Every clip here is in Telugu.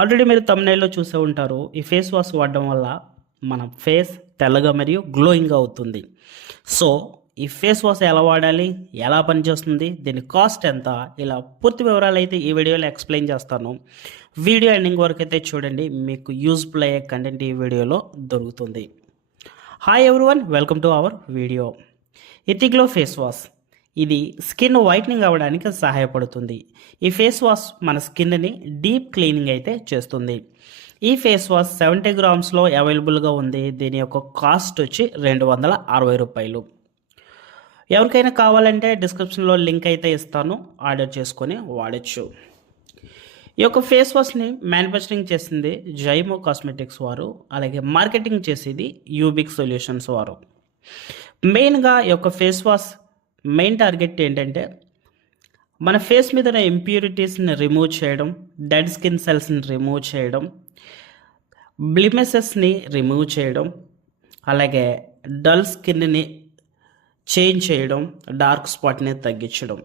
ఆల్రెడీ మీరు తమ్నైల్లో చూసే ఉంటారు. ఈ ఫేస్ వాష్ వాడడం వల్ల మన ఫేస్ తెల్లగా మరియు గ్లోయింగ్గా అవుతుంది. సో ఈ ఫేస్ వాష్ ఎలా వాడాలి, ఎలా పనిచేస్తుంది, దీని కాస్ట్ ఎంత, ఇలా పూర్తి వివరాలు అయితే ఈ వీడియోలో ఎక్స్ప్లెయిన్ చేస్తాను. వీడియో ఎండింగ్ వరకు అయితే చూడండి, మీకు యూజ్ఫుల్ అయ్యే కంటెంట్ ఈ వీడియోలో దొరుకుతుంది. Hi everyone, welcome to our video. Ethiglo face wash ఇది స్కిన్ వైట్నింగ్ అవ్వడానికి సహాయపడుతుంది. ఈ ఫేస్ వాష్ మన స్కిన్ని డీప్ క్లీనింగ్ అయితే చేస్తుంది. ఈ ఫేస్ వాష్ 70 గ్రామ్స్లో అవైలబుల్గా ఉంది. దీని యొక్క కాస్ట్ వచ్చి 260 రూపాయలు. ఎవరికైనా కావాలంటే డిస్క్రిప్షన్లో లింక్ అయితే ఇస్తాను, ఆర్డర్ చేసుకొని వాడచ్చు. ఈ యొక్క ఫేస్ వాష్ని మ్యానుఫ్యాక్చరింగ్ చేసింది జైమో కాస్మెటిక్స్ వారు, అలాగే మార్కెటింగ్ చేసేది యూబిక్ సొల్యూషన్స్ వారు. మెయిన్గా ఈ యొక్క ఫేస్ వాష్ మెయిన్ టార్గెట్ ఏంటంటే మన ఫేస్ మీద ఉన్న ఇంప్యూరిటీస్ని రిమూవ్ చేయడం, డెడ్ స్కిన్ సెల్స్ని రిమూవ్ చేయడం, బ్లిమెసెస్ని రిమూవ్ చేయడం, అలాగే డల్ స్కిన్ని చేంజ్ చేయడం, డార్క్ స్పాట్ని తగ్గించడం.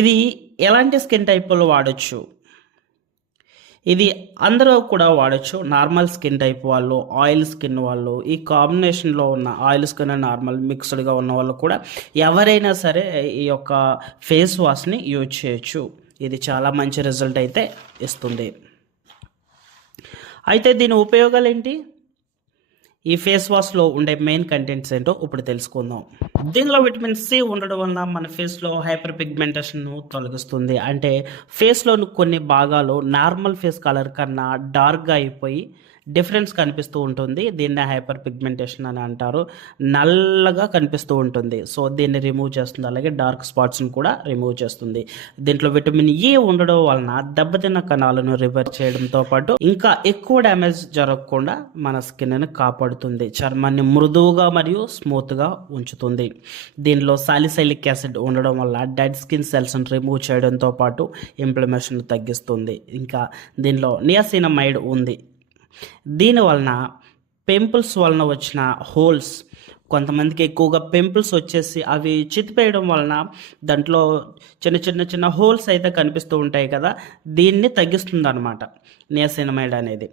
ఇది ఎలాంటి స్కిన్ టైపులో వాడచ్చు? ఇది అందరూ కూడా వాడచ్చు. నార్మల్ స్కిన్ టైప్ వాళ్ళు, ఆయిల్ స్కిన్ వాళ్ళు, ఈ కాంబినేషన్లో ఉన్న ఆయిల్ స్కిన్ నార్మల్ మిక్స్డ్గా ఉన్న వాళ్ళు కూడా ఎవరైనా సరే ఈ యొక్క ఫేస్ వాష్ని యూజ్ చేయొచ్చు. ఇది చాలా మంచి రిజల్ట్ అయితే ఇస్తుంది. అయితే దీని ఉపయోగాలు ఏంటి? ఈ ఫేస్ వాష్లో ఉండే మెయిన్ కంటెంట్స్ ఏంటో ఇప్పుడు తెలుసుకుందాం. దీనిలో విటమిన్ సి ఉండడం వలన మన ఫేస్లో హైపర్ పిగ్మెంటేషన్ను తొలగిస్తుంది. అంటే ఫేస్లోని కొన్ని భాగాలు నార్మల్ ఫేస్ కలర్ కన్నా డార్క్గా అయిపోయి డిఫరెన్స్ కనిపిస్తూ ఉంటుంది. దీన్నే హైపర్ పిగ్మెంటేషన్ అని అంటారు. నల్లగా కనిపిస్తూ ఉంటుంది. సో దీన్ని రిమూవ్ చేస్తుంది. అలాగే డార్క్ స్పాట్స్ని కూడా రిమూవ్ చేస్తుంది. దీంట్లో విటమిన్ ఈ ఉండడం వలన దెబ్బతిన్న కణాలను రిపేర్ చేయడంతో పాటు ఇంకా ఎక్కువ డ్యామేజ్ జరగకుండా మన స్కిన్ని కాపాడుతుంది. చర్మాన్ని మృదువుగా మరియు స్మూత్గా ఉంచుతుంది. దీనిలో సాలిసైలిక్ యాసిడ్ ఉండడం వల్ల డెడ్ స్కిన్ సెల్స్ని రిమూవ్ చేయడంతో పాటు ఇన్ఫ్లమేషన్ తగ్గిస్తుంది. ఇంకా దీనిలో నియాసినమైడ్ ఉంది. దీని వలన పింపుల్స్ వలన వచ్చిన హోల్స్, కొంతమందికి ఎక్కువగా పింపుల్స్ వచ్చేసి అవి చితిపేయడం వలన దాంట్లో చిన్న హోల్స్ అయితే కనిపిస్తూ ఉంటాయి కదా, దీన్ని తగ్గిస్తుంది అన్నమాట నియాసినమైడ్ అనేది.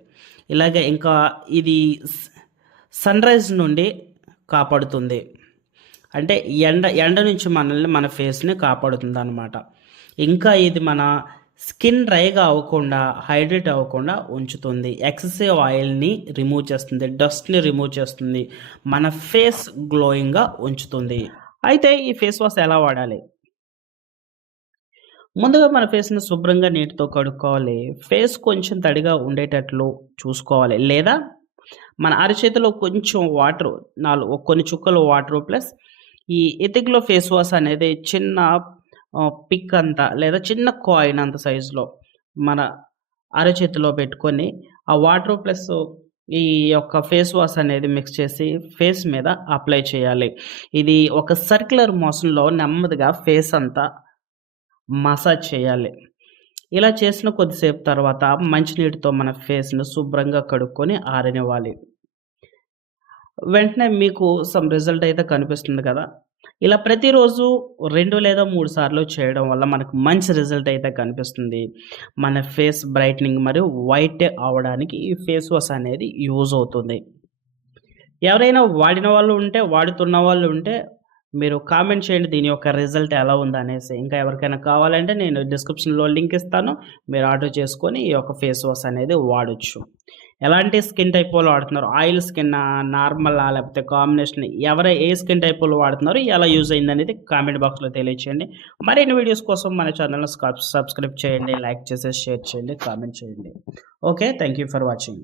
ఇలాగే ఇంకా ఇది సన్ రైజ్ నుండి కాపాడుతుంది. అంటే ఎండ నుంచి మనల్ని, మన ఫేస్ని కాపాడుతుంది అన్నమాట. ఇంకా ఇది మన స్కిన్ డ్రైగా అవ్వకుండా, హైడ్రేట్ అవ్వకుండా ఉంచుతుంది. ఎక్సెసివ్ ఆయిల్ని రిమూవ్ చేస్తుంది, డస్ట్ని రిమూవ్ చేస్తుంది, మన ఫేస్ గ్లోయింగ్గా ఉంచుతుంది. అయితే ఈ ఫేస్ వాష్ ఎలా వాడాలి? ముందుగా మన ఫేస్ని శుభ్రంగా నీటితో కడుక్కోవాలి. ఫేస్ కొంచెం తడిగా ఉండేటట్లు చూసుకోవాలి. లేదా మన అరచేతిలో కొంచెం వాటర్, కొన్ని చుక్కలు వాటర్ ప్లస్ ఈ ఎథిగ్లో ఫేస్ వాష్ అనేది చిన్న పిక్ అంతా లేదా చిన్న కాయిన్ అంత సైజులో మన అరచేతిలో పెట్టుకొని ఆ వాటర్ ప్లస్ ఈ యొక్క ఫేస్ వాష్ అనేది మిక్స్ చేసి ఫేస్ మీద అప్లై చేయాలి. ఇది ఒక సర్క్యులర్ మోషన్లో నెమ్మదిగా ఫేస్ అంతా మసాజ్ చేయాలి. ఇలా చేసిన కొద్దిసేపు తర్వాత మంచినీటితో మన ఫేస్ను శుభ్రంగా కడుక్కొని ఆరనివ్వాలి. వెంటనే మీకు సమ్ రిజల్ట్ అయితే కనిపిస్తుంది కదా. ఇలా ప్రతిరోజు 2 లేదా 3 సార్లు చేయడం వల్ల మనకు మంచి రిజల్ట్ అయితే కనిపిస్తుంది. మన ఫేస్ బ్రైట్నింగ్ మరియు వైట్ అవడానికి ఈ ఫేస్ వాష్ అనేది యూజ్ అవుతుంది. ఎవరైనా వాడిన వాళ్ళు ఉంటే, వాడుతున్న వాళ్ళు ఉంటే మీరు కామెంట్ చేయండి దీని యొక్క రిజల్ట్ ఎలా ఉందనేసి. ఇంకా ఎవరికైనా కావాలంటే నేను డిస్క్రిప్షన్లో లింక్ ఇస్తాను, మీరు ఆర్డర్ చేసుకొని ఈ యొక్క ఫేస్ వాష్ అనేది వాడచ్చు. ఎలాంటి స్కిన్ టైప్ వాళ్ళు వాడుతున్నారు, ఆయిల్ స్కిన్నా, నార్మలా, లేకపోతే కాంబినేషన్, ఏ స్కిన్ టైప్ వాళ్ళు వాడుతున్నారు, ఎలా యూజ్ అయింది అనేది కామెంట్ బాక్స్లో తెలియచేయండి. మరిన్ని వీడియోస్ కోసం మన ఛానల్ని సబ్స్క్రైబ్ చేయండి, లైక్ చేసి షేర్ చేయండి, కామెంట్ చేయండి. Okay, thank you for watching.